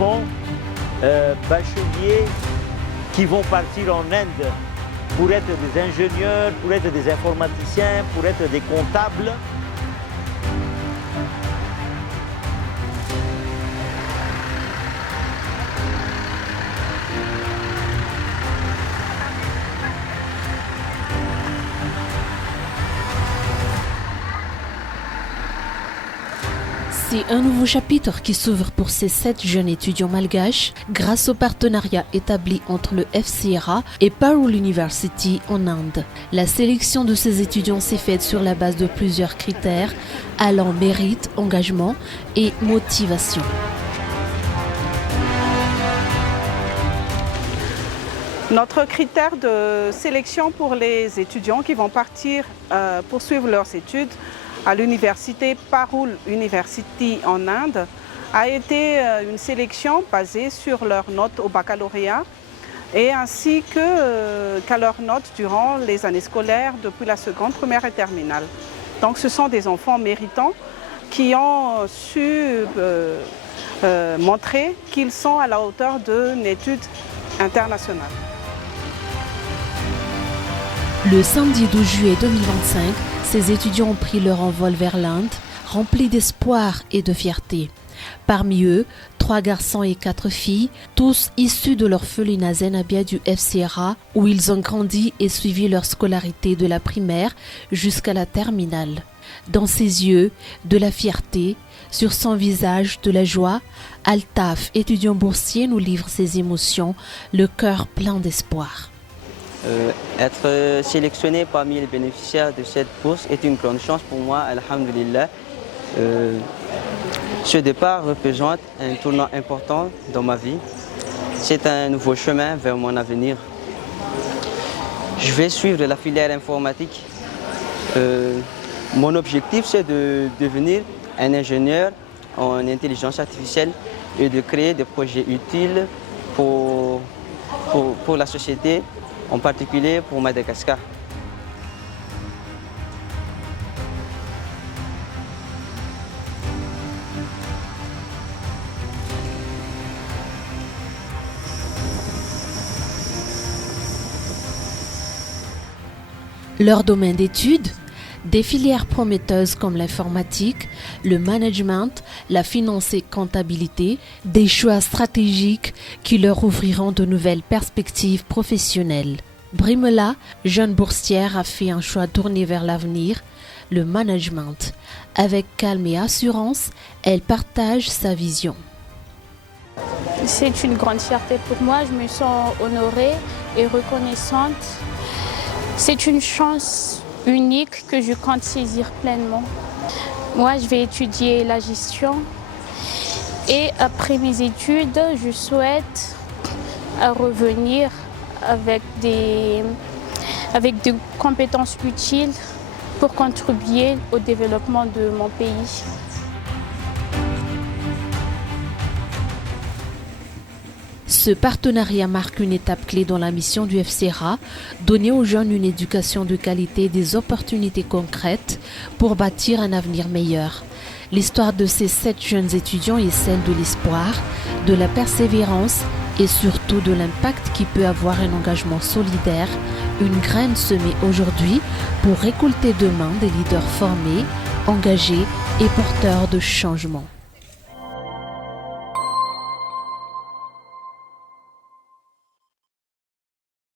enfants bacheliers qui vont partir en Inde pour être des ingénieurs, pour être des informaticiens, pour être des comptables. C'est un nouveau chapitre qui s'ouvre pour ces 7 jeunes étudiants malgaches grâce au partenariat établi entre le FCRA et Parul University en Inde. La sélection de ces étudiants s'est faite sur la base de plusieurs critères allant mérite, engagement et motivation. Notre critère de sélection pour les étudiants qui vont partir poursuivre leurs études à l'université Parul University en Inde a été une sélection basée sur leurs notes au baccalauréat et ainsi qu'à leurs notes durant les années scolaires depuis la seconde, première et terminale. Donc ce sont des enfants méritants qui ont su montrer qu'ils sont à la hauteur d'une étude internationale. Le samedi 12 juillet 2025, ces étudiants ont pris leur envol vers l'Inde, remplis d'espoir et de fierté. Parmi eux, 3 garçons et 4 filles, tous issus de l'orphelinat Zenabia du FCRA, où ils ont grandi et suivi leur scolarité de la primaire jusqu'à la terminale. Dans ses yeux, de la fierté, sur son visage, de la joie, Altaf, étudiant boursier, nous livre ses émotions, le cœur plein d'espoir. Être sélectionné parmi les bénéficiaires de cette bourse est une grande chance pour moi, alhamdulillah. Ce départ représente un tournant important dans ma vie. C'est un nouveau chemin vers mon avenir. Je vais suivre la filière informatique. Mon objectif, c'est de devenir un ingénieur en intelligence artificielle et de créer des projets utiles pour la société, en particulier pour Madagascar. Leur domaine d'études, des filières prometteuses comme l'informatique, le management, la finance et comptabilité, des choix stratégiques qui leur ouvriront de nouvelles perspectives professionnelles. Brimela, jeune boursière, a fait un choix tourné vers l'avenir, le management. Avec calme et assurance, elle partage sa vision. C'est une grande fierté pour moi, je me sens honorée et reconnaissante. C'est une chance unique que je compte saisir pleinement. Moi, je vais étudier la gestion et après mes études, je souhaite revenir avec des compétences utiles pour contribuer au développement de mon pays. Ce partenariat marque une étape clé dans la mission du FCRA, donner aux jeunes une éducation de qualité et des opportunités concrètes pour bâtir un avenir meilleur. L'histoire de ces 7 jeunes étudiants est celle de l'espoir, de la persévérance et surtout de l'impact qui peut avoir un engagement solidaire, une graine semée aujourd'hui pour récolter demain des leaders formés, engagés et porteurs de changement.